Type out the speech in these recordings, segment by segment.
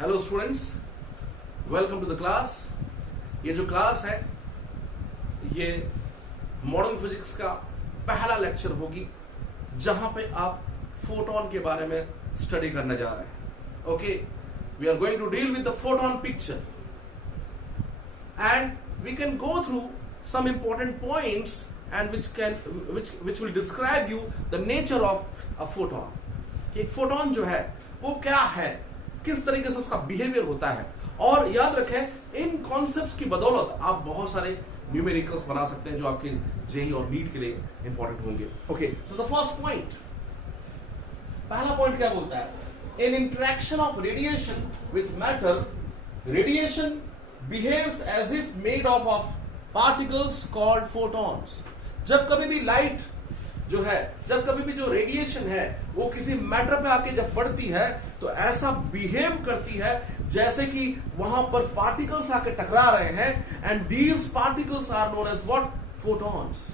Hello students, welcome to the class. ये जो class है ये मॉडर्न फिजिक्स का पहला लेक्चर होगी जहां पे आप फोटोन के बारे में स्टडी करने जा रहे हैं। Okay, we are going to deal with the photon picture and we can go through some important points and which will describe you the nature of a photon। कि एक फोटोन जो है वो क्या है, किस तरीके से उसका बिहेवियर होता है। और याद रखें, इन कॉन्सेप्ट्स की बदौलत आप बहुत सारे न्यूमेरिकल्स बना सकते हैं जो आपके जेई और नीट के लिए इंपॉर्टेंट होंगे। Okay, so the first point, पहला पॉइंट क्या बोलता है? In interaction of radiation with matter, radiation behaves as if made of particles called photons. जब कभी भी लाइट जो है, जब कभी भी जो रेडिएशन है वो किसी मैटर पे आके जब पड़ती है तो ऐसा बिहेव करती है जैसे कि वहां पर पार्टिकल्स आके टकरा रहे हैं, and these particles are known as what? Photons.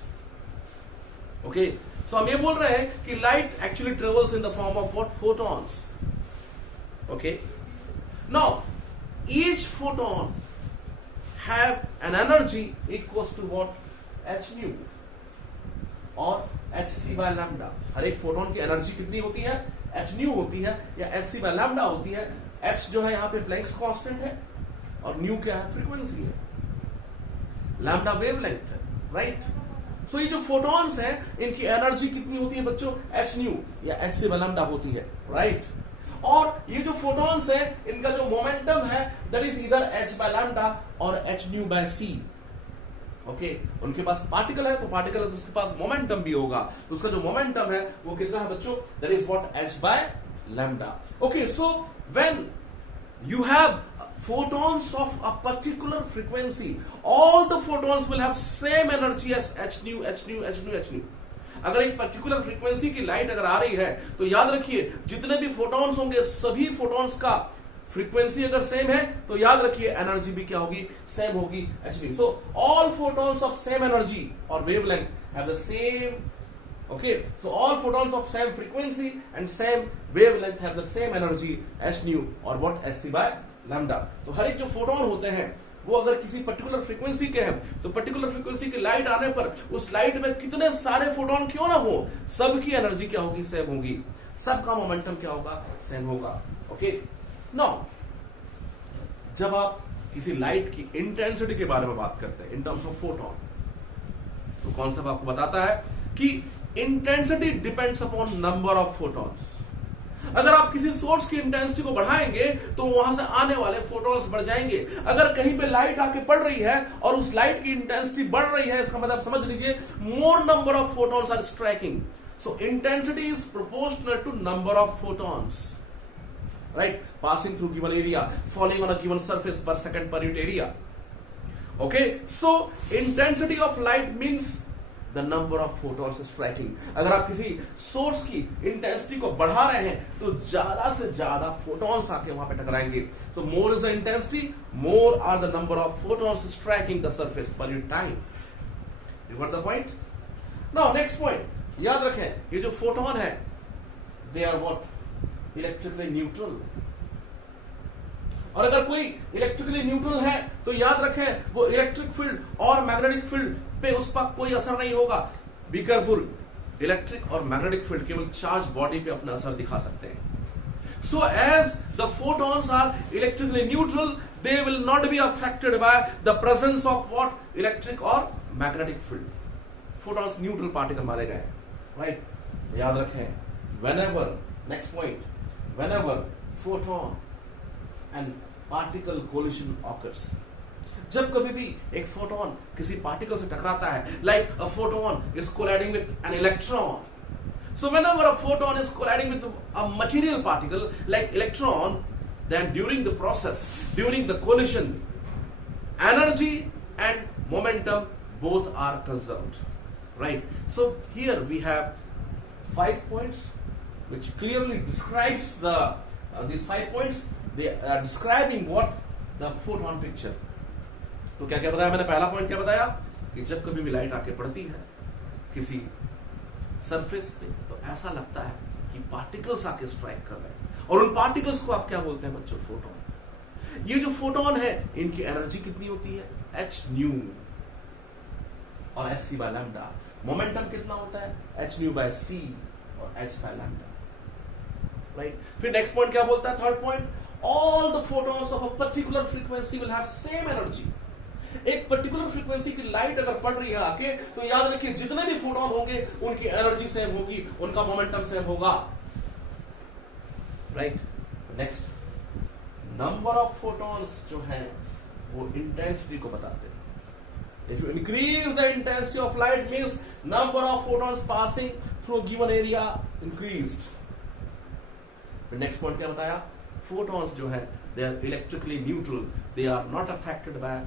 Okay, so हम ये बोल रहे हैं कि light actually travels in the form of what? Photons. Okay, now each photon have an energy equals to what? H nu और h c by lambda. हर एक photon की एनर्जी कितनी होती है? एच न्यू होती है या एच सी बाय लैम्डा होती है। एच जो है यहां पे प्लैंक्स कांस्टेंट है और न्यू क्या है? फ्रीक्वेंसी है, लैम्डा वेवलेंथ है, राइट। सो ये जो फोटॉन्स हैं इनकी एनर्जी कितनी होती है बच्चों? एच न्यू या एच सी बाय लैम्डा होती है, राइट। और ये जो फोटॉन्स हैं इनका जो मोमेंटम है that is either H by lambda और एच न्यू बाय सी। ओके, उनके पास पार्टिकल है तो पार्टिकल है तो उसके पास मोमेंटम भी होगा, तो उसका जो मोमेंटम है वो कितना है बच्चों? That is what? H by lambda. Okay, so when you have photons of a particular frequency, all the photons will have same energy as h nu, h nu, h nu, h nu। अगर एक particular frequency की light अगर आ रही है तो याद रखिए जितने भी फोटॉन्स होंगे सभी फोटॉन्स का फ्रीक्वेंसी अगर सेम है तो याद रखिए एनर्जी भी क्या होगी? सेम होगी, h nu. So all photons of same energy और wavelength have the same. Okay, so all photons of same frequency and same wavelength have the same energy h nu और what? h c by lambda। तो हर एक जो photon होते हैं वो अगर किसी पर्टिकुलर फ्रीक्वेंसी के हैं तो पर्टिकुलर फ्रीक्वेंसी की लाइट आने पर उस लाइट में कितने सारे फोटोन क्यों ना हो, सबकी एनर्जी क्या होगी? सेम होगी, सबका मोमेंटम क्या होगा? सेम होगा। ओके, नाउ जब आप किसी लाइट की इंटेंसिटी के बारे में बात करते हैं इन टर्म्स ऑफ फोटोन, तो कॉन्सेप्ट आपको बताता है कि intensity depends upon number of photons. अगर आप किसी सोर्स की इंटेंसिटी को बढ़ाएंगे तो वहां से आने वाले फोटॉन्स बढ़ जाएंगे। अगर कहीं पे लाइट आके पड़ रही है और उस लाइट की इंटेंसिटी बढ़ रही है, इसका मतलब समझ लीजिए more number of photons are striking. So intensity is proportional to number of photons, right, passing through given area, falling on a given surface per second per unit area. Okay, so intensity of light means the number of photons striking. अगर आप किसी source की intensity को बढ़ा रहे हैं तो ज्यादा से ज्यादा फोटॉन्स आके वहां पे टकराएंगे। So more is the intensity, more are the number of photons striking the surface per unit time. You got the point? Now next point, याद रखें ये जो फोटॉन है they are what? Electrically neutral. और अगर कोई इलेक्ट्रिकली न्यूट्रल है तो याद रखें वो इलेक्ट्रिक फील्ड और मैग्नेटिक फील्ड पे उस पर कोई असर नहीं होगा। बी केयरफुल, इलेक्ट्रिक और मैग्नेटिक फील्ड केवल चार्ज बॉडी पे अपना असर दिखा सकते हैं। So as the photons are electrically neutral they will not be affected by the presence of what? Electric और magnetic field. Photons neutral particle मारे गए, राइट। याद रखें, whenever, next point, whenever photon and particle collision occurs, जब कभी भी एक photon किसी पार्टिकल से टकराता है, like a photon is colliding with an electron. So whenever a photon is colliding with a material particle like electron, then during the process, during the collision, energy and momentum both are conserved, right? So here we have 5 points which clearly describes these 5 points, they are describing what? The photon picture। तो क्या क्या बताया मैंने? पहला point क्या बताया कि जब कभी भी लाइट आके पड़ती है किसी सरफेस पे तो ऐसा लगता है कि पार्टिकल्स आके स्ट्राइक कर रहे हैं, और उन पार्टिकल्स को आप क्या बोलते हैं बच्चों? फोटोन। ये जो फोटोन है इनकी एनर्जी कितनी होती है, h न्यू और hc बाय लैम्डा। मोमेंटम कितना होता है, h न्यू बाय c और h बाय लैम्डा, राइट। फिर नेक्स्ट पॉइंट क्या बोलता है, third point, all the photons of a particular frequency will have same energy. एक पर्टिकुलर फ्रीक्वेंसी की लाइट अगर पड़ रही है आके, तो याद रखिए जितने भी फोटोन होंगे उनकी एनर्जी सेम होगी, उनका मोमेंटम सेम होगा, right. Next, number of photons जो है वो इंटेंसिटी को बताते हैं। If you increase the intensity of light means number of photons passing through given area increased. फिर नेक्स्ट पॉइंट क्या बताया, फोटॉन्स जो है they are electrically neutral, they are not affected by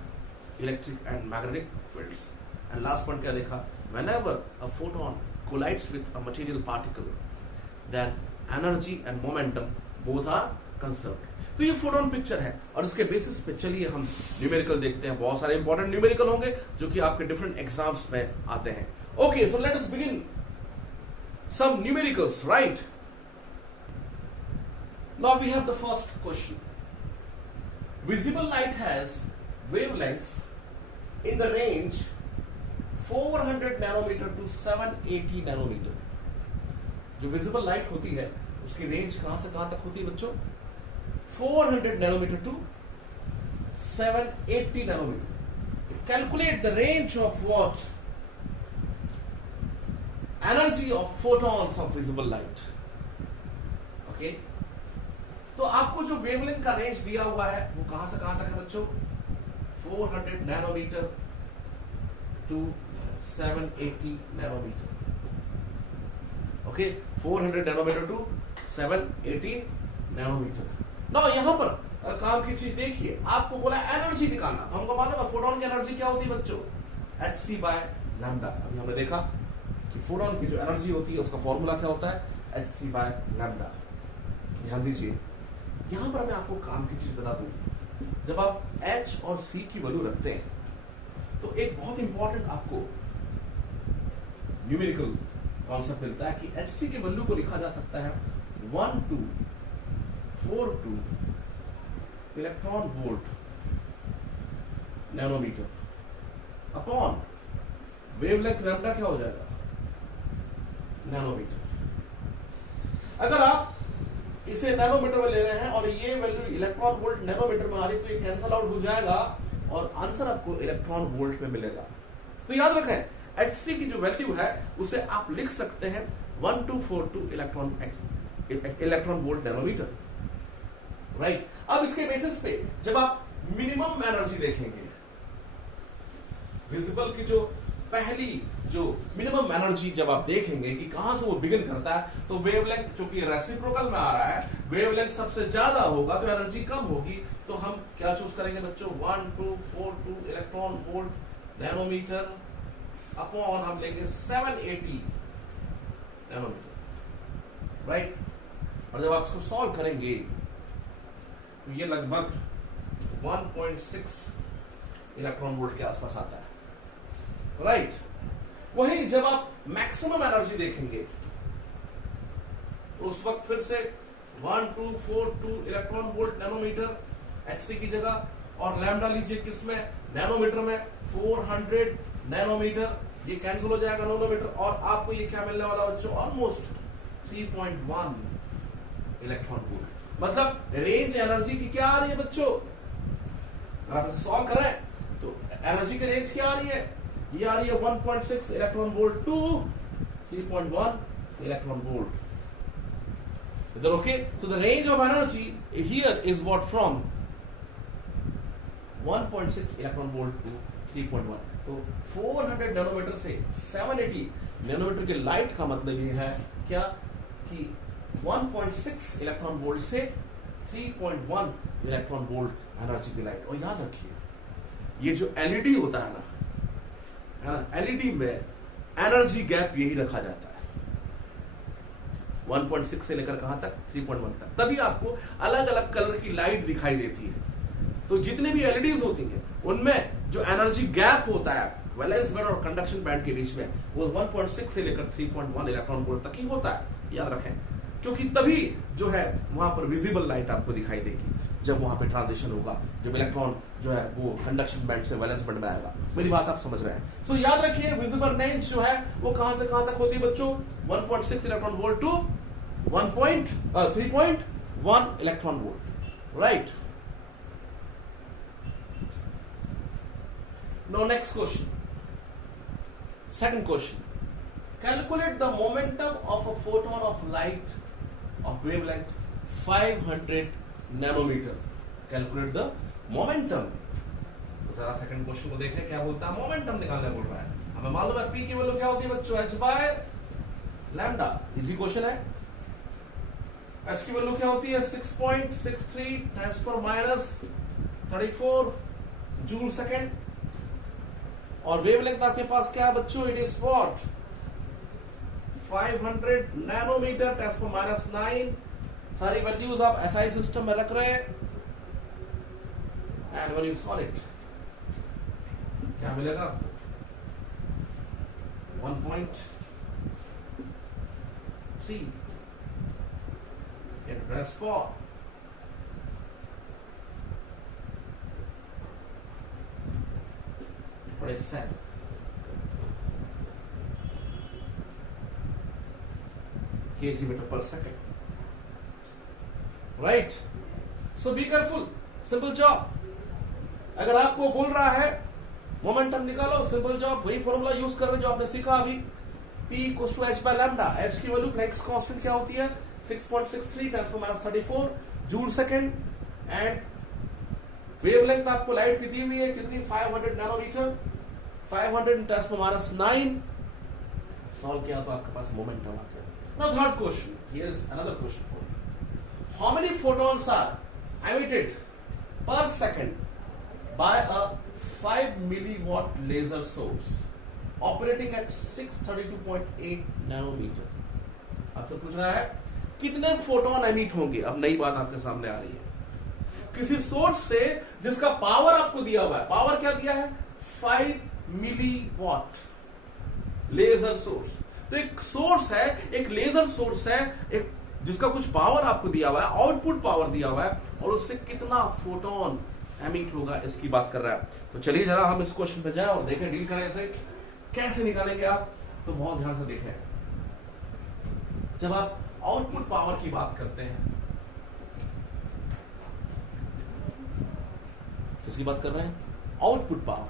electric and magnetic fields. And last point क्या देखा, whenever a photon collides with a material particle then energy and momentum both are conserved। तो ये photon picture है और इसके basis पे चलिए हम न्यूमेरिकल देखते हैं। बहुत सारे इंपॉर्टेंट न्यूमेरिकल होंगे जो कि आपके डिफरेंट एग्जाम्स में आते हैं। Okay, so let us begin some numericals, right. Now we have the first question, visible light has wavelengths in the range 400 nanometre to 780 nanometre. जो विजिबल लाइट होती है उसकी रेंज कहां से कहां तक होती है बच्चों, 400 nanometre to 780 nanometre. Calculate the range of what, energy of photons of visible light. Okay, तो आपको जो वेवलेंथ का रेंज दिया हुआ है वो कहां से कहां तक है बच्चों, 400 nanometre to 780 nanometre. Okay, 400 nanometre to 780 nanometre. Now यहां पर काम की चीज देखिए, आपको बोला एनर्जी निकालना, तो हमको मालूम है फोटोन की एनर्जी क्या होती है बच्चों, hc बाय लैम्डा। अभी हमने देखा कि फोटोन की जो एनर्जी होती है उसका फॉर्मूला क्या होता है, hc बाय लैम्डा। ध्यान दीजिए, यहां पर मैं आपको काम की चीज बता दूं, जब आप h और c की वैल्यू रखते हैं तो एक बहुत इंपॉर्टेंट आपको न्यूमेरिकल कॉन्सेप्ट मिलता है कि hc की वैल्यू को लिखा जा सकता है 1242 electron volt nanometre upon wavelength lambda क्या हो जाएगा, नैनोमीटर। अगर आप इसे नैनोमीटर में ले रहे हैं और ये वैल्यू इलेक्ट्रॉन वोल्ट नैनोमीटर में आ रही, तो ये कैंसल आउट हो जाएगा और आंसर आपको इलेक्ट्रॉन वोल्ट में मिलेगा। तो याद रखें, hc की जो वैल्यू है उसे आप लिख सकते हैं 1242 इलेक्ट्रॉन वोल्ट नैनोमीटर, राइट। अब इसके बेसिस पे जब आप मिनिमम एनर्जी देखेंगे, विजिबल की जो पहली जो मिनिमम एनर्जी जब आप देखेंगे कि कहां से वो बिगिन करता है, तो वेवलेंथ क्योंकि रेसिप्रोकल में आ रहा है, वेवलेंथ सबसे ज्यादा होगा तो एनर्जी कम होगी। तो हम क्या चूज करेंगे बच्चों, 1242 इलेक्ट्रॉन वोल्ट नैनोमीटर अपॉन हम लेंगे 780 नैनोमीटर, राइट। और जब आप इसको सॉल्व करेंगे तो ये लगभग 1.6 इलेक्ट्रॉन वोल्ट के आसपास आता है, राइट। वही जब आप मैक्सिमम एनर्जी देखेंगे तो उस वक्त फिर से 1242 इलेक्ट्रॉन वोल्ट नैनोमीटर hc की जगह, और लैम्डा लीजिए किसमें, नैनोमीटर में 400 नैनोमीटर, ये कैंसिल हो जाएगा नैनोमीटर, और आपको ये क्या मिलने वाला बच्चों, ऑलमोस्ट 3.1 इलेक्ट्रॉन वोल्ट। मतलब रेंज एनर्जी की क्या आ रही है बच्चों, आप इसे सॉल्व करें तो एनर्जी की रेंज क्या आ रही है, ये आ रही है 1.6 electron volt to 3.1 electron volt. इधर okay, so the range of energy here is what, from 1.6 electron volt to 3.1। तो 400 नैनोमीटर से 780 नैनोमीटर के लाइट का मतलब ये है क्या कि 1.6 इलेक्ट्रॉन वोल्ट से 3.1 इलेक्ट्रॉन वोल्ट एनर्जी की लाइट। और याद रखिए, ये जो एलईडी होता है ना, एलईडी में एनर्जी गैप यही रखा जाता है 1.6 से लेकर कहां तक, 3.1 तक। तभी आपको अलग अलग कलर की लाइट दिखाई देती है। तो जितने भी एलईडीज होती हैं उनमें जो एनर्जी गैप होता है वैलेंस बैंड और कंडक्शन बैंड के बीच में, वो 1.6 से लेकर 3.1 इलेक्ट्रॉन वोल्ट तक ही होता है, याद रखें, क्योंकि तभी जो है वहां पर विजिबल लाइट आपको दिखाई देगी। जब वहां पे ट्रांजिशन होगा, जब इलेक्ट्रॉन जो है वो कंडक्शन बैंड से वैलेंस बैंड में आएगा। मेरी बात आप समझ रहे हैं? तो याद रखिए विजिबल रेंज जो है वो कहां से कहां तक होती है बच्चों? 1.6 electron volt to 3.1 electron volt, right? Now next question, second question. Calculate the momentum of a photon of light of wavelength 500 nanometer. Calculate the momentum. तो जरा सेकंड क्वेश्चन को देखें क्या बोलता है, मोमेंटम निकालने बोल रहा है। हमें मालूम है P की वैल्यू क्या होती है बच्चों, h by lambda. Easy question है। h की वैल्यू क्या होती है 6.63 10 पर माइनस 34 जूल सेकेंड। और वेवलेंथ आपके पास क्या है बच्चों, इट इज व्हाट 500 नैनोमीटर 10 पर माइनस 9। सारी वैल्यूज आप एसआई सिस्टम में रख रहे हैं and when you solve it क्या मिलेगा 1.3 in response what is said kg meter per second, right? So be careful, simple job. अगर आपको बोल रहा है मोमेंटम निकालो, सिंपल जॉब, वही फॉर्मूला यूज कर रहे हैं जो आपने सीखा अभी, P equals to h by lambda. h की वैल्यू प्लैंक्स कांस्टेंट क्या होती है 6.63 10 पर minus 34 joule second. And wavelength आपको लाइट की दी हुई है कितनी 500 नैनोमीटर, 500 10 पर माइनस 9। सॉल्व किया तो आपके पास मोमेंटम आ गया। Now third question, here is another question for you. How many photons are emitted per second by a 5 milliwatt laser source operating at 632.8 nanometer? अब तो पूछ रहा है कितने फोटोन एमिट होंगे। अब नई बात आपके सामने आ रही है, किसी सोर्स से जिसका पावर आपको दिया हुआ है, पावर क्या दिया है 5 मिलीवॉट लेजर सोर्स। तो एक सोर्स है, एक लेजर सोर्स है, एक जिसका कुछ पावर आपको दिया हुआ है, आउटपुट पावर दिया हुआ है, और उससे कितना फोटोन एमिट होगा इसकी बात कर रहा है। तो चलिए जरा हम इस क्वेश्चन पे जाएं और देखें डील करें इसे कैसे निकालेंगे आप। तो बहुत ध्यान से देखें, जब आप आउटपुट पावर की बात करते हैं, किसकी बात कर रहे हैं, आउटपुट पावर।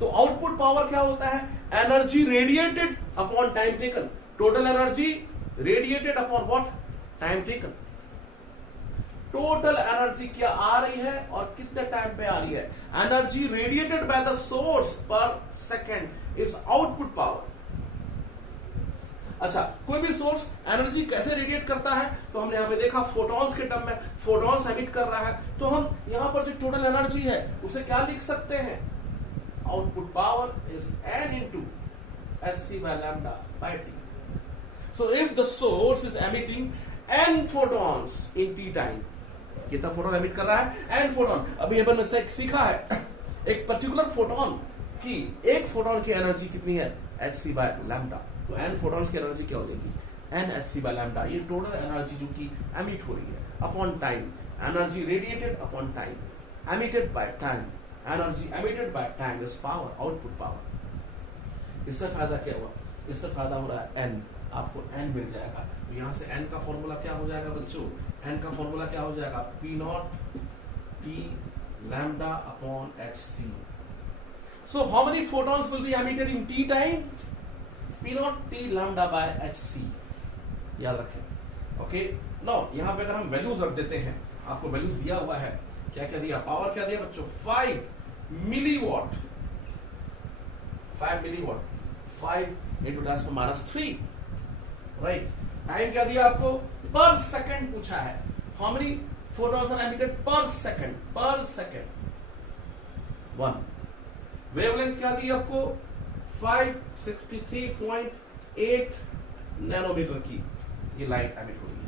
तो आउटपुट पावर क्या होता है, energy radiated upon time taken. Total energy radiated upon what, time taken. Total energy क्या आ रही है और कितने टाइम पे आ रही है। Energy radiated by the source पर सेकेंड इज आउटपुट पावर। अच्छा, कोई भी सोर्स एनर्जी कैसे रेडिएट करता है, तो हमने यहां पे देखा फोटॉन्स के टर्म में, फोटॉन्स एमिट कर रहा है। तो हम यहां पर जो टोटल एनर्जी है उसे क्या लिख सकते हैं, output power is n into Sc by lambda by t. So if the source is emitting n photons in t time, कितना फोटोन एमिट कर रहा है, n फोटोन। अभी अपन ने सीखा है एक पर्टिकुलर फोटोन की, एक फोटोन की एनर्जी कितनी है Sc by lambda। तो n फोटॉन्स की एनर्जी क्या हो जाएगी n Sc by lambda। ये टोटल एनर्जी जो कि एमिट हो रही है upon time, energy radiated upon time, emitted by time, energy emitted by time is power, output power. इससे फायदा क्या हुआ, इससे फायदा हो रहा है n, आपको n मिल जाएगा। तो यहां से n का फॉर्मूला क्या हो जाएगा बच्चों, n का फॉर्मूला क्या हो जाएगा P not T lambda upon hc। So how many photons will be emitted in t time? P not T lambda by hc, याद रखें। ओके, नाउ यहां पे अगर हम वैल्यूज रख देते हैं, आपको वैल्यूज दिया हुआ है, क्या क्या दिया, पावर क्या दिया बच्चों 5 मिलीवॉट, 5 मिलीवॉट, 5 into 10 पर माइनस 3, राइट। टाइम क्या दिया आपको, पर सेकंड पूछा है, how many photons are emitted per second, per second 1। Wavelength क्या दी आपको 563.8 नैनोमीटर की ये लाइट एमिट हो रही है।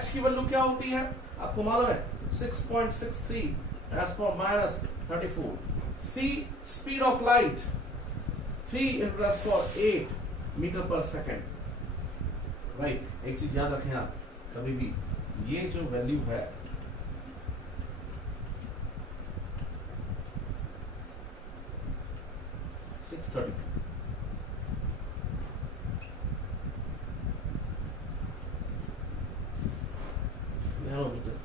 h की वैल्यू क्या होती है आपको मालूम है 6.63 10⁻³ 34। c speed of light 3 into 10⁸ metre per second, right. एक चीज याद रखें आप, कभी भी ये जो वैल्यू है 632। Nanometre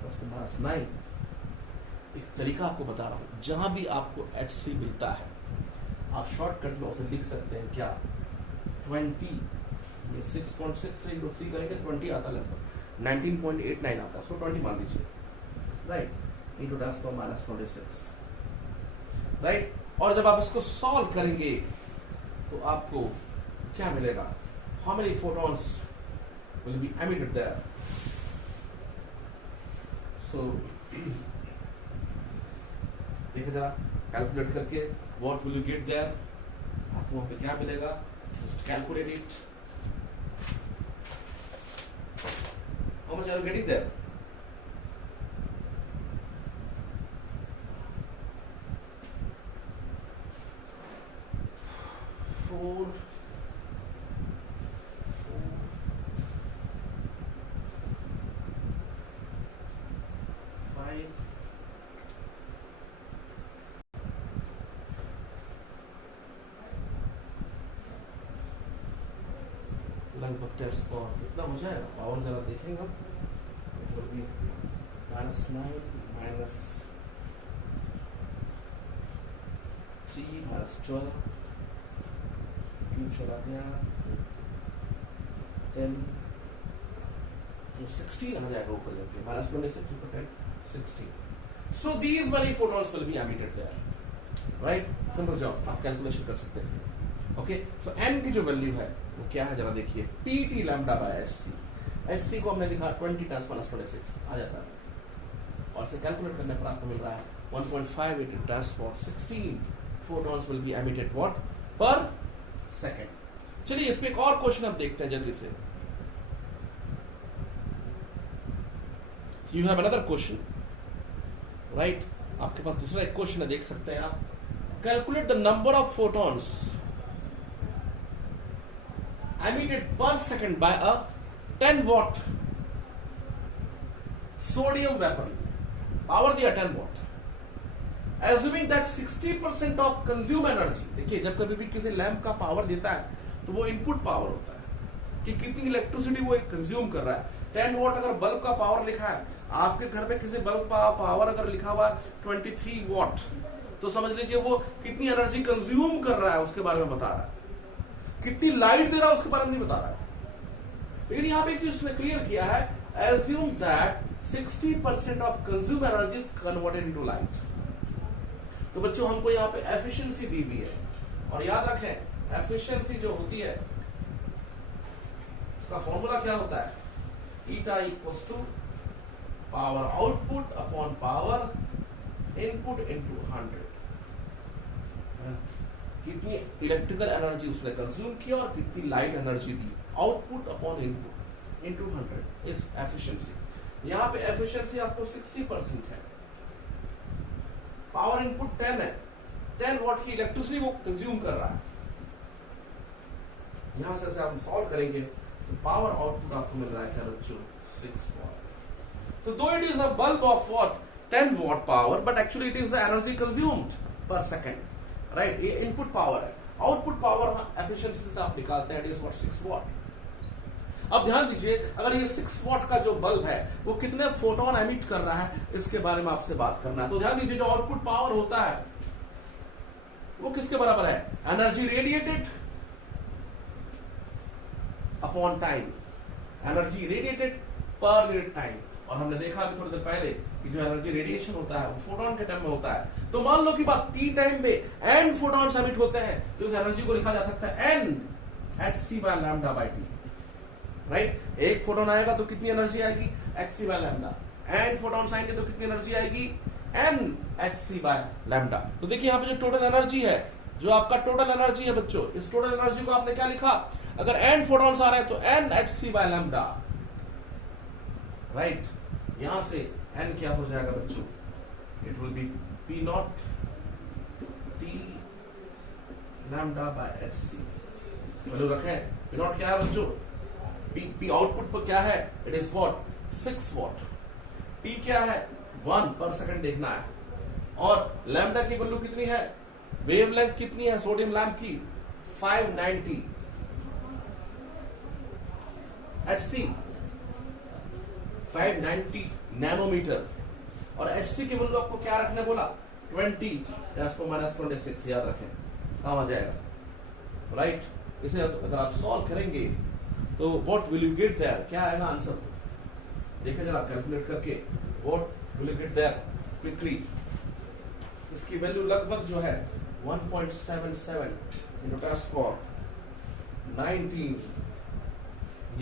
plus 9। एक तरीका आपको बता रहा हूं, जहां भी आपको HC मिलता है आप शॉर्टकट में उसे लिख सकते हैं क्या, 20, ये 6.63 इंटू 3 करेंगे 20 आता है, लगभग 19.89 आता है, उसको 20 मान लीजिए, राइट, इंटू 10⁻26, राइट। और जब आप इसको सॉल्व करेंगे तो आपको क्या मिलेगा, how many photons will be emitted there. So देखिए जरा कैलकुलेट करके, what will you get there, आपको वहां पे क्या मिलेगा, just calculate it, how much are you getting there. Four 5 लगभग टेस्ट पर कितना हो जाएगा, पावर जरा देखेंगे हम, इट विल बी -9 -3 -12, क्यूब चला गया 10, तो 16 आ जाएगा ऊपर जाके, -26 × 10 16। So these many photons will be emitted there, right? Simple job, आप कैलकुलेशन कर सकते हैं। ओके, सो n की जो वैल्यू है वो क्या है जरा देखिए, pt lambda by SC। SC को हमने लिखा 20 × 10⁻26 आ जाता है, और से कैलकुलेट करने पर आपको मिल रहा है 1.58 × 10⁻16 photons will be emitted what per second। चलिए इस पे एक और क्वेश्चन आप देखते हैं जल्दी से। You have another question, right, आपके पास दूसरा एक क्वेश्चन है, देख सकते हैं आप। Calculate the number of photons emitted per second by a 10 watt sodium vapor, power दिया 10 watt, assuming that 60% of consume energy। देखिए जब कभी भी किसी लैंप का पावर देता है तो वो इनपुट पावर होता है कि कितनी इलेक्ट्रिसिटी वो कंज्यूम कर रहा है। 10 वॉट अगर बल्ब का पावर लिखा है, आपके घर पे किसी बल्ब का पावर अगर लिखा हुआ 23 वॉट, तो समझ लीजिए वो कितनी एनर्जी कंज्यूम कर रहा है उसके बारे में बता रहा है, कितनी लाइट दे रहा है उसके बारे में नहीं बता रहा है। लेकिन यहां पे एक चीज उसने क्लियर किया है, assume that 60% of consumed energy is converted into light। तो बच्चों हमको यहाँ पे एफिशिएंसी दी हुई है, और याद रखें एफिशिएंसी जो होती है उसका फॉर्मूला क्या होता है, eta equals to power output upon power input into 100। कितनी इलेक्ट्रिकल एनर्जी उसने कंज्यूम किया और कितनी लाइट एनर्जी दी, output upon input into 100 is efficiency. यहां पे एफिशिएंसी आपको 60% है, पावर इनपुट 10 है, 10 वॉट की इलेक्ट्रिसिटी वो कंज्यूम कर रहा है। यहां से हम सॉल्व करेंगे तो पावर आउटपुट आपको मिल रहा है क्या बच्चों, 6 what. So though it is a bulb of what 10 watt power, but actually it is the energy consumed per second, right? ये इनपुट पावर है, आउटपुट पावर एफिशिएंसी से आप निकालते हैं, it is what 6 watt। अब ध्यान दीजिए, अगर ये 6 वॉट का जो बल्ब है वो कितने फोटोन एमिट कर रहा है इसके बारे में आपसे बात करना है। तो ध्यान दीजिए जो आउटपुट पावर होता है वो किसके बराबर है, energy radiated upon time, energy radiated पर यूनिट टाइम। और हमने देखा अभी थोड़ी देर पहले कि जो एनर्जी रेडिएशन होता है वो फोटोन के टाइम में होता है। तो मान लो कि बात टी टाइम में n फोटॉन्स एमिट होते हैं, तो इस एनर्जी को लिखा जा सकता है n hc by lambda by t, right. एक फोटोन आएगा तो कितनी एनर्जी आएगी, hc by lambda, n photons आएंगे तो कितनी एनर्जी आएगी, n hc by lambda। तो देखिए यहाँ पे जो टोटल एनर्जी है, जो आपका टोटल एनर्जी है बच्चों, इस टोटल एनर्जी को आपने क्या लिखा, अगर n फोटॉन्स आ रहे हैं तो n hc by lambda, right. यहां से n क्या हो जाएगा बच्चों, it will B p not t lambda by hc। चलो रखें, p नॉट क्या है बच्चों, p आउटपुट पर क्या है, it is what 6 what, t क्या है 1 पर सेकंड देखना है, और लैम्डा की वैल्यू कितनी है, वेवलेंथ कितनी है सोडियम लैंप की, 590 HC, 590 नैनोमीटर। और HC की वैल्यू आपको क्या रखने बोला, 20⁻26 याद रखें, काम आ जाएगा, राइट। इसे अगर आप सॉल्व करेंगे तो what will you get there, क्या आएगा आंसर, देखिए जरा कैलकुलेट करके, what will you get there quickly. इसकी वैल्यू लगभग जो है 1.77 into 10⁻19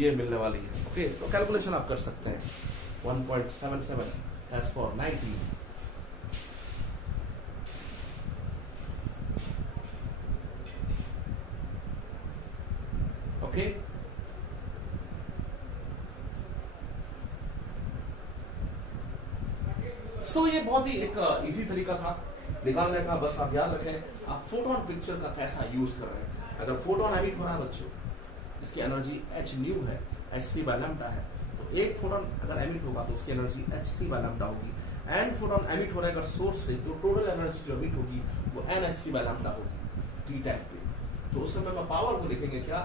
ये मिलने वाली है। ओके, तो कैलकुलेशन आप कर सकते हैं, 1.77 10⁻19। ओके, सो ये बहुत ही एक इजी तरीका था निकालने का। बस आप याद रखें आप फोटोन पिक्चर का कैसा यूज कर रहे हैं। अगर फोटोन एमिट हो रहा है बच्चों, इसकी एनर्जी h न्यू है, hc/λ है, तो एक फोटोन अगर एमिट होगा तो उसकी एनर्जी hc/λ होगी। एंड फोटोन एमिट हो रहा है अगर सोर्स से, तो टोटल एनर्जी जो एमिट होगी वो nhc/λ होगी टी टाइम पे। तो उस समय में पावर को लिखेंगे क्या,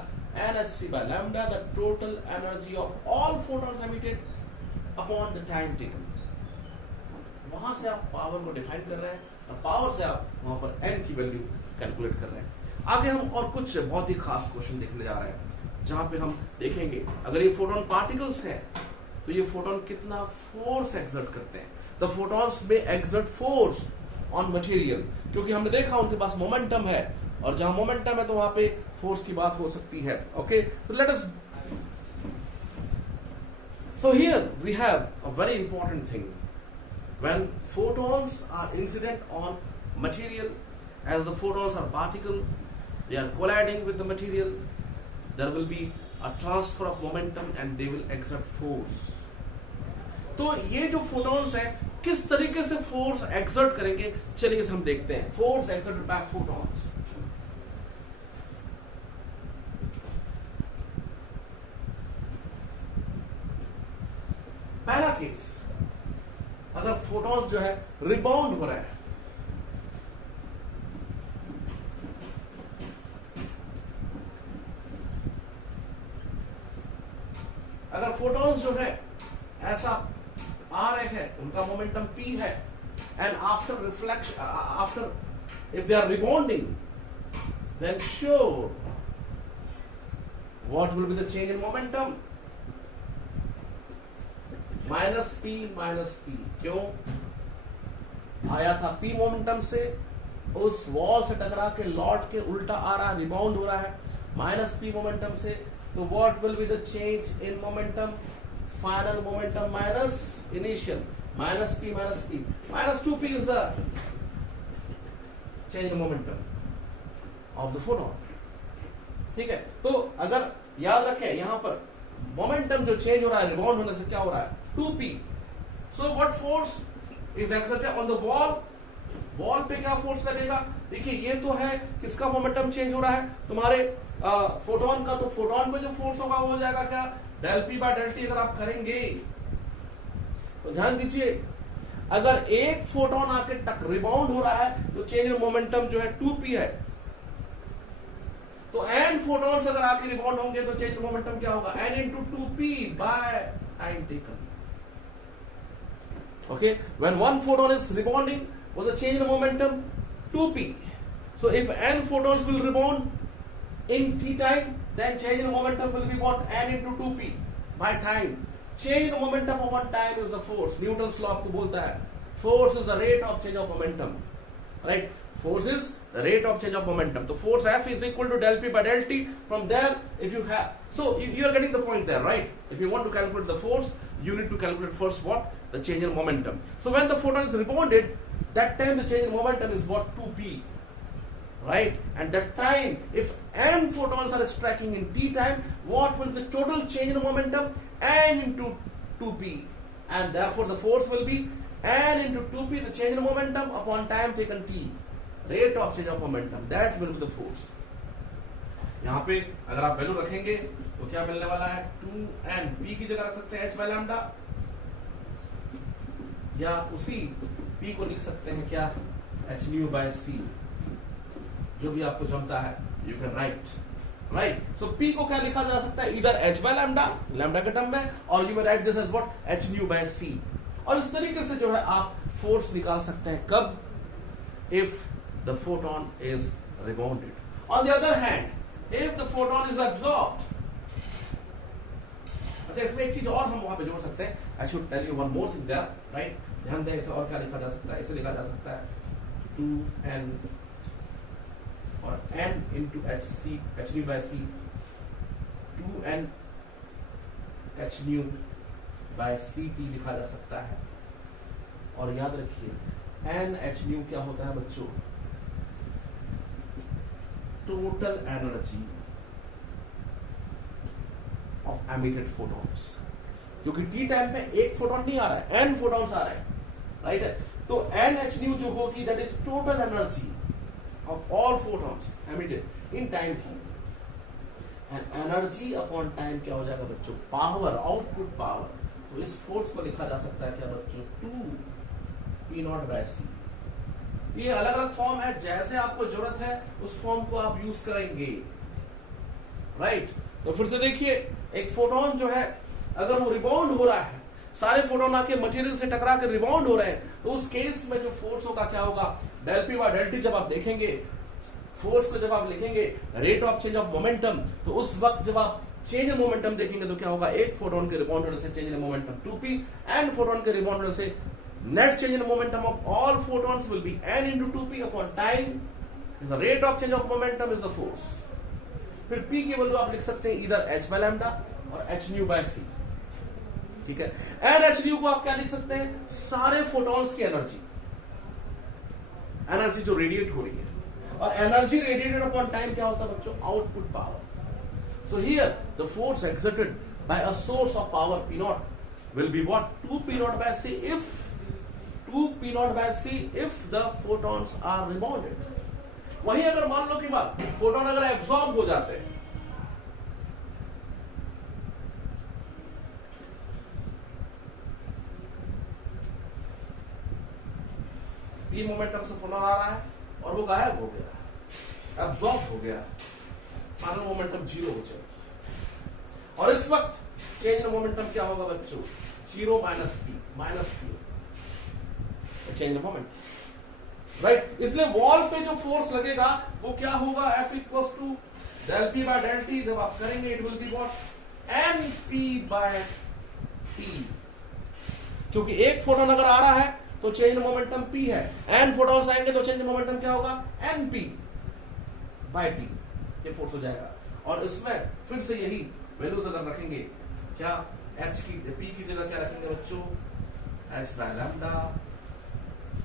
nhc/λ, the total energy of all photons emitted upon the time taken. वहां से आप पावर को डिफाइन कर रहे हैं, पावर से आप वहां पर n की वैल्यू कैलकुलेट कर रहे हैं। आगे हम और कुछ बहुत ही खास क्वेश्चन देखने जा रहे हैं, जहां पे हम देखेंगे अगर ये फोटोन पार्टिकल्स हैं तो ये फोटोन कितना फोर्स एक्सर्ट करते हैं। द फोटोन्स में एक्सर्ट फोर्स ऑन मटेरियल, क्योंकि हमने देखा उनके पास मोमेंटम है, और जहां मोमेंटम है तो वहां पे फोर्स की बात हो सकती है। Okay, so let us, so here we have a very important thing. When photons are incident on material, as the photons are particle, they are colliding with the material, there will be a transfer of momentum and they will exert force. तो ये जो photons है किस तरीके से force exert करेंगे, चलिए इसे हम देखते हैं। फोर्स एक्सर्टेड बाय फोटॉन्स, पहला केस, अगर फोटॉन्स जो है रिबाउंड हो रहे हैं, अगर फोटॉन्स जो है ऐसा आ रहे हैं, उनका मोमेंटम p है, and after reflection, after if they are rebounding, then sure what will be the change in momentum, -p। क्यों आया था p मोमेंटम से, उस वॉल से टकरा के लौट के उल्टा आ रहा है, रिबाउंड हो रहा है -p मोमेंटम से, तो what will be the change in momentum, final momentum minus initial, -p -2p is the change in momentum of the photon. ठीक है, तो अगर याद रखें यहां पर मोमेंटम जो चेंज हो रहा है रिबाउंड होने से, क्या हो रहा है, 2p। So what force is exerted on the wall, wall पे क्या फोर्स लगेगा, देखिए ये तो है किसका मोमेंटम चेंज हो रहा है, तुम्हारे फोटोन का, तो फोटोन पे जो फोर्स होगा वो हो जाएगा क्या, del p by del t। अगर आप करेंगे तो ध्यान दीजिए, अगर एक फोटोन आके टक रिबाउंड हो रहा है तो चेंज इन मोमेंटम जो है 2p है, तो n फोटॉन्स अगर आके रिबाउंड होंगे तो चेंज इन मोमेंटम क्या होगा, n into 2p by time taken। Okay, when one photon is rebounding, what's the change in momentum, 2p। So if n photons will rebound in t time, then change in momentum will be what, n into 2p by time। Change in momentum upon time is the force। Newton's law आपको बोलता है force is the rate of change of momentum, right? Force is the rate of change of momentum। So force F is equal to del P by del T। From there, if you have, so you are getting the point there, right? If you want to calculate the force, you need to calculate first what, the change in momentum। So when the photon is rebounded, that time the change in momentum is what, 2p, right? And that time, if n photons are striking in t time, what will be the total change in momentum, n into 2p, and therefore the force will be n into 2p, the change in momentum upon time taken t, rate of change of momentum, that will be the force। यहाँ पे अगर आप value रखेंगे तो क्या मिलने वाला है, 2n, p की जगह रख सकते हैं h by lambda, या उसी P को लिख सकते हैं क्या, h nu by c, जो भी आपको जमता है you can write. So P को क्या लिखा जा सकता है, इधर h by लैम्डा के टर्म में, और you may write this as what, h nu by c. और इस तरीके से जो है आप फोर्स निकाल सकते हैं. कब, if the photon is rebounded. On the other hand if the photon is absorbed. अच्छा, इसमें एक चीज और हम वहां पे जोड़ सकते हैं. I should tell you one more thing there, right. ध्यान दें, इसे और क्या लिखा जा सकता है, इसे लिखा जा सकता है 2n और n into h nu by c, 2n h nu by ct लिखा जा सकता है. और याद रखिए n h nu क्या होता है बच्चों, total energy of emitted photons. क्योंकि टी टाइम में एक फोटोन नहीं आ रहा है, n फोटॉन्स आ रहे हैं, राइट है. तो n h nu जो होगी that is total energy of all photons emitted in time t, and energy upon time क्या हो जाएगा बच्चों, पावर, आउटपुट पावर. तो इस फोर्स को लिखा जा सकता है क्या बच्चों, 2 p नॉट बाय c. ये अलग अलग फॉर्म है, जैसे आपको जरूरत है उस फॉर्म को आप यूज करेंगे, राइट. तो फिर से देखिए, एक फोटोन जो है अगर वो रिबाउंड हो रहा है, सारे फोटोन आके मटेरियल से टकरा के रिबाउंड हो रहे हैं, तो उस केस में जो फोर्स होगा क्या होगा, del P by del T. जब आप देखेंगे फोर्स को, जब आप लिखेंगे rate of change of momentum, तो उस वक्त जब आप चेंज इन मोमेंटम देखेंगे तो क्या होगा, एक फोटोन के रिबाउंड होने से change in momentum 2p, and photon के रिबाउंड होने से net change in momentum of all photons will be n into 2p upon time is the rate of change of momentum is the force. फिर p की value आप लिख सकते हैं इधर h by लैम्डा और h nu by c, ठीक है. एन एच nu को आप क्या लिख सकते हैं, सारे फोटॉन्स की एनर्जी जो रेडिएट हो रही है, और एनर्जी रेडिएटेड अपॉन टाइम क्या होता है बच्चों, output power. So here the force exerted by a source of power p naught will be what, 2p naught by c if 2p naught by c if the photons are rebounded. वही अगर मान लो कि बात photon अगर absorb हो जाते हैं, p momentum से फोटोन आ रहा है और वो गायब हो गया, एब्सॉर्ब हो गया, फाइनल मोमेंटम 0 हो जाएगा. और इस वक्त चेंज इन मोमेंटम क्या होगा बच्चों, 0 minus p change in momentum, right. इसलिए वॉल पे जो फोर्स लगेगा वो क्या होगा, F equals to del P by del T. जब आप करेंगे it will be what, np by t. क्योंकि एक फोटोन अगर आ रहा है तो चेंज मोमेंटम p है, n फोटॉन्स आएंगे तो चेंज मोमेंटम क्या होगा, np बाय t. ये फोर्स हो जाएगा. और इसमें फिर से यही वैल्यूज अगर रखेंगे, क्या h की, p की जगह क्या रखेंगे बच्चों, h by lambda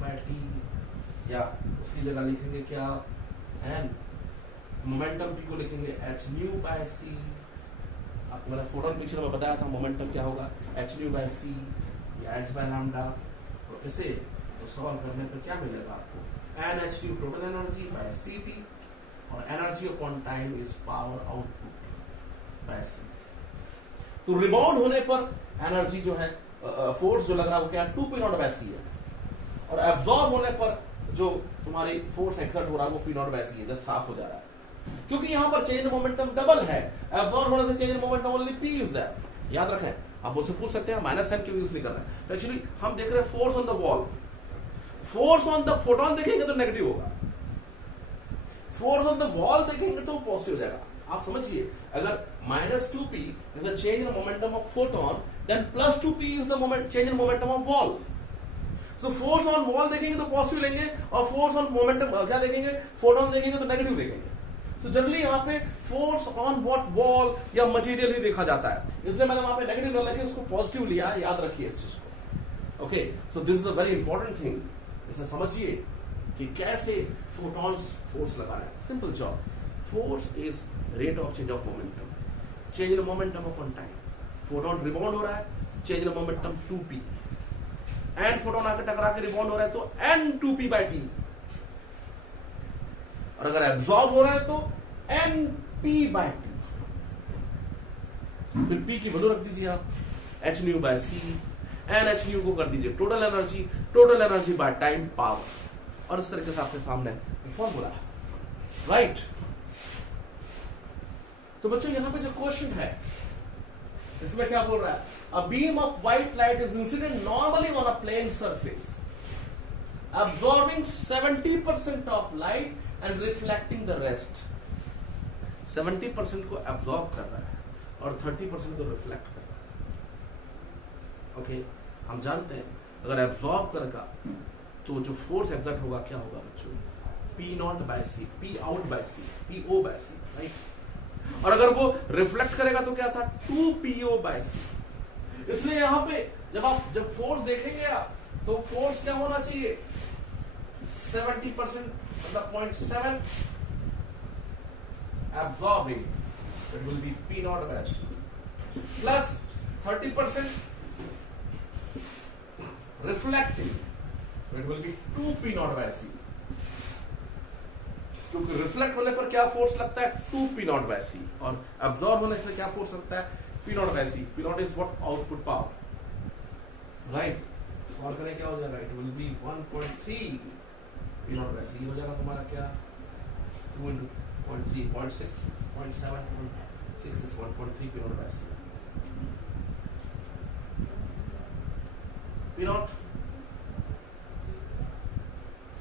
by t, या उसकी जगह लिखेंगे क्या, n मोमेंटम p को लिखेंगे h nu बाय c. आपको मैंने फोटोन पिक्चर में बताया था मोमेंटम क्या होगा, h nu बाय c या h बाय लैम्डा. इसे तो सॉल्व करने पर क्या मिलेगा आपको, NH2 total energy bye CT, और energy upon time is power output by C. तो रिबाउंड होने पर एनर्जी जो है, फोर्स जो लग रहा है वो क्या, 2p नॉट बाय c है, और एब्सॉर्ब होने पर जो तुम्हारी फोर्स एक्सर्ट हो रहा है वो p नॉट बाय c है, जस्ट हाफ हो जा रहा है. क्योंकि यहां पर चेंज मोमेंटम डबल है, एब्सॉर्ब होने से change momentum only p is that. याद रखें, आप मुझसे पूछ सकते हैं माइनस साइन क्यों यूज नहीं कर रहे हैं. एक्चुअली हम देख रहे हैं force on the wall, force on the photon देखेंगे तो नेगेटिव होगा, फोर्स ऑन द वॉल देखेंगे तो पॉजिटिव हो जाएगा. आप समझिए, अगर -2p is the change in momentum of photon, then +2p is the moment change in momentum of wall. So force on wall देखेंगे तो पॉजिटिव लेंगे, और फोर्स ऑन मोमेंटम क्या देखेंगे, फोटोन देखेंगे तो नेगेटिव देखेंगे. तो जनरली यहाँ पे फोर्स ऑन व्हाट, वॉल या मटेरियल ही देखा जाता है, इसलिए मैंने वहां पे नेगेटिव न लेके उसको पॉजिटिव लिया. याद रखिए इस चीज को. Okay, so this is a very important thing. इसे समझिए कि कैसे फोटॉन्स फोर्स लगा रहे हैं. Simple job. Force is rate of change of momentum, change in momentum upon time. Photon rebound हो रहा है, change in momentum 2p, and photon आकर टकरा के रिबाउंड हो रहा है तो n2p बाय t. और अगर एब्सॉर्ब हो रहा है तो np बाय t. फिर p की वैल्यू रख दीजिए आप, h nu by c. NHU को कर दीजिए total energy by time power, और इस तरीके से आपके सामने फॉर्मूला है, राइट। तो बच्चों यहां पे जो क्वेश्चन है इसमें क्या बोल रहा है, a beam of white light is incident normally on a plane surface absorbing 70% of light and reflecting the rest। 70% को absorb कर रहा है और 30% को reflect कर रहा है। ओके, हम जानते हैं अगर absorb करेगा तो जो फोर्स एक्सर्ट होगा क्या होगा बच्चों, P0/C, P out by C, PO/C, right. और अगर वो रिफ्लेक्ट करेगा तो क्या था, 2PO/C। इसलिए यहां पे जब फोर्स देखेंगे आप तो फोर्स क्या होना चाहिए, 70% मतलब 0.7 absorbing, it will be P0/C plus 30% reflecting, it will be 2P0/C। क्योंकि रिफ्लेक्ट होने पर क्या फोर्स लगता है, 2P0/C, और एब्जॉर्ब होने पर क्या फोर्स लगता है, P0/C। P0 is what output power, right। Solve करें क्या हो जाएगा, इट विल बी 1.3 P0/C। ये हो जाएगा तुम्हारा क्या, 2 into 0.3, 0.6, 0.7, 0.6 is 1.3 P0/C। P0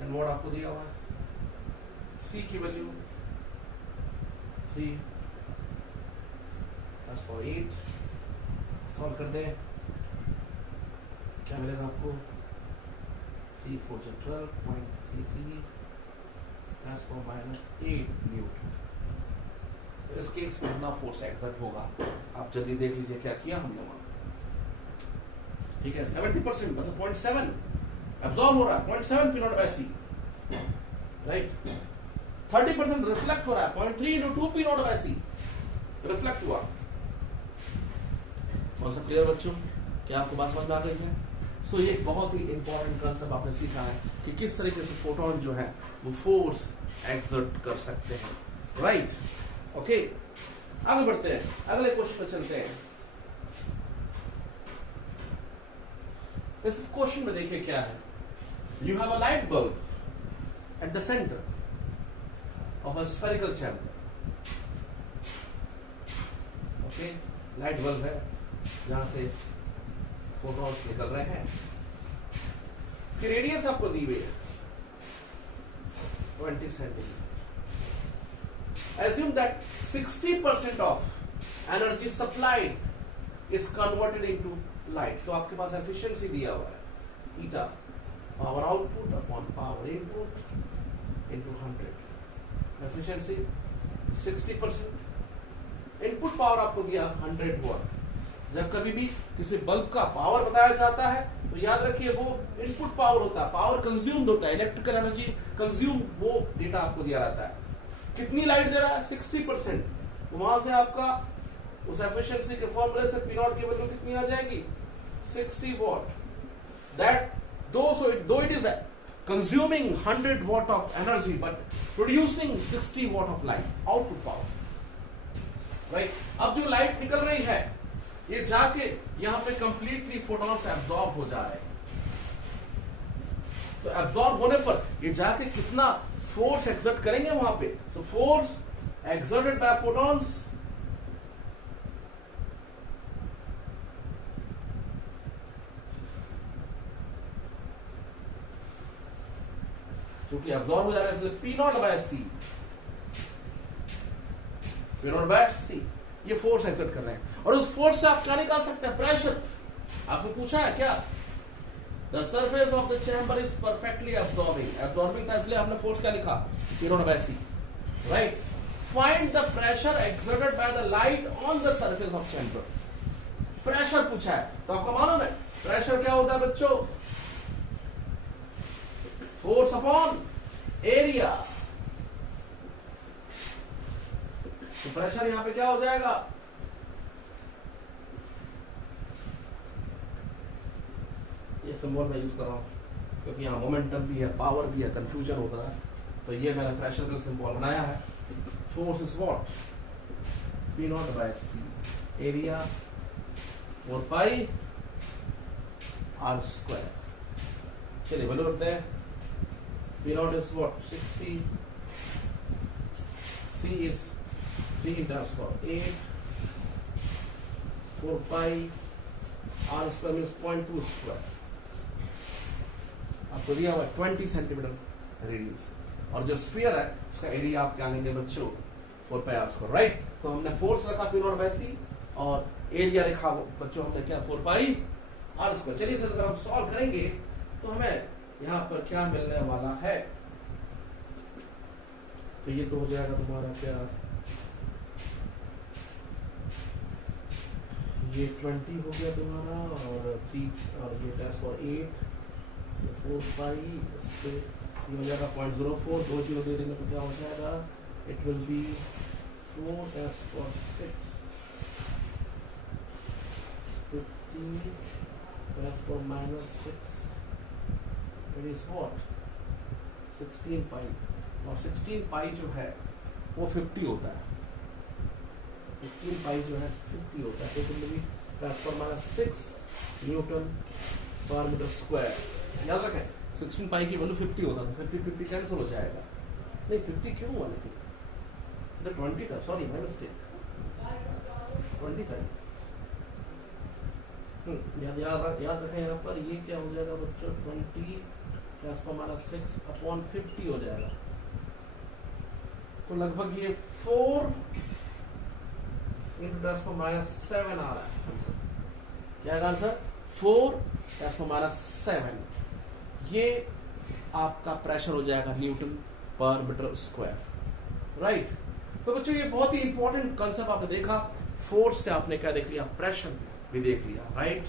and what आपको दिया हुआ है, C की वैल्यू 3 + 8, सॉल्व कर दें क्या मिलेगा आपको, 3 4 12.33 + -8 न्यूटन। तो इस केस में कितना फोर्स एक्सर्ट होगा, आप जल्दी देख लीजिए क्या किया हमने वहां, ठीक है। 70% मतलब 0.7 एब्जॉर्ब हो रहा है, 0.7 P0/C, राइट। 30% रिफ्लेक्ट हो रहा है, 0.3 into 2 P0/C रिफ्लेक्ट हुआ। कौन सा क्लियर बच्चों, क्या आपको बात समझ में आ गई है। सो ये बहुत ही इंपॉर्टेंट कंसेप्ट आपने सीखा है कि किस तरीके से फोटोन जो है वो फोर्स एक्सर्ट कर सकते हैं, राइट। ओके, आगे बढ़ते हैं, अगले क्वेश्चन पे चलते हैं। इस क्वेश्चन में देखिए क्या है, you have a light bulb at the centre of a spherical chamber. Okay, light bulb है जहां से फोटॉन्स निकल रहे हैं, इसकी रेडियस आपको दी हुई है 20 centimetre. Assume that 60% of energy supplied is converted into light। तो आपके पास एफिशिएंसी दिया हुआ है, eta power output upon power input into 100। Efficiency 60%, input power आपको दिया 100 वॉट। जब कभी भी किसी बल्ब का पावर बताया जाता है तो याद रखिए वो इनपुट पावर होता है, पावर कंज्यूम्ड होता है, इलेक्ट्रिकल एनर्जी कंज्यूम, वो डेटा आपको दिया रहता है। कितनी लाइट दे रहा है, 60%। तो वहां से आपका उस एफिशिएंसी के फॉर्मूले से P0 की वैल्यू कितनी आ जाएगी, 60 वॉट। दैट दो it is consuming 100 what of energy but producing 60 what of light, output power, right. अब जो लाइट निकल रही है ये जाके यहां पे कंप्लीटली फोटॉन्स एब्जॉर्ब हो जा रहे हैं। तो एब्जॉर्ब होने पर ये जाके कितना फोर्स एक्सर्ट करेंगे वहां पे, so force exerted bye photons क्योंकि एब्जॉर्ब हो जा रहा है इसलिए P0/C, P0/C ये फोर्स एक्सर्ट कर रहे हैं। और उस फोर्स से आप क्या निकाल सकते हैं, प्रेशर। आपसे पूछा है क्या, the surface of the chamber is perfectly absorbing था इसलिए हमने फोर्स क्या लिखा, P0/C, right. Find the pressure exerted by the light on the surface of chamber. Pressure पूछा है तो आपको मालूम है प्रेशर क्या होता है बच्चों, फोर्स अपॉन एरिया। तो प्रेशर यहां पे क्या हो जाएगा, ये सिंबल मैं यूज कर रहा हूं क्योंकि यहां मोमेंटम भी है, पावर भी है, कंफ्यूजन होता है, तो ये मैंने प्रेशर का सिंबल बनाया है। Force is what, P0/C, area 4 pi R square. चलिए वैल्यू रखते हैं। P naught is what? 60. C is 3 times for 8. 4 pi r square means 0.2 square. आपको दिया हुआ 20 सेंटीमीटर रेडियस, और जो स्फीयर है उसका एरिया आप क्या लेंगे बच्चों? 4 pi r square, राइट? तो हमने फोर्स रखा P naught by C और एरिया लिखा बच्चों हमने क्या? 4 pi r square। चलिए इसे अगर हम सॉल्व करेंगे तो हमें यहाँ पर क्या मिलने वाला है? तो ये तो हो जाएगा तुम्हारा क्या, ये 20 हो गया तुम्हारा, और 3 और ये टेस्ट फॉर 8, 4 पाई, ये हो जाएगा 0.04, 2 जीरो दे देंगे तो क्या हो जाएगा? It will be 4 test for 6, 50 test for -6, it is what? 16 pi, और 16 पाई जो है वो 50 होता है। 16 पाई जो है 50 होता है, तो भी ट्रांसफर -6 न्यूटन पर मीटर स्क्वायर। याद रखें 16 पाई की वैल्यू 50 होता है, तो 50 कैंसिल हो जाएगा। नहीं 50 क्यों हुआ? लेकिन 20 था, सॉरी माय मिस्टेक, 20 था। याद रखें यहाँ पर ये क्या हो जाएगा बच्चों? 20 ट्रांसफर -6/50 हो जाएगा, तो लगभग ये 4 इंटू ट्रांसफर -7 आ रहा है। क्या है आंसर? 4 ट्रांसफर -7। ये आपका प्रेशर हो जाएगा न्यूटन पर मीटर स्क्वायर, राइट? तो बच्चों ये बहुत ही इंपॉर्टेंट कंसेप्ट आपने देखा। फोर्स से आपने क्या देख लिया? प्रेशर भी देख लिया, राइट?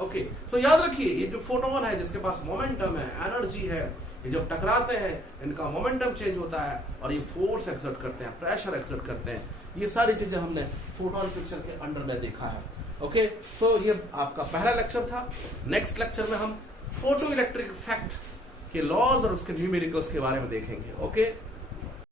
ओके, सो याद रखिए ये जो फोटोन है जिसके पास मोमेंटम है, एनर्जी है, ये जब टकराते हैं इनका मोमेंटम चेंज होता है और ये फोर्स एक्सर्ट करते हैं, प्रेशर एक्सर्ट करते हैं। ये सारी चीजें हमने फोटोन पिक्चर के अंडर में देखा है। ओके, सो ये आपका पहला लेक्चर था। नेक्स्ट लेक्चर में हम फोटो इलेक्ट्रिक इफेक्ट के लॉज और उसके न्यूमेरिकल्स के बारे में देखेंगे। ओके।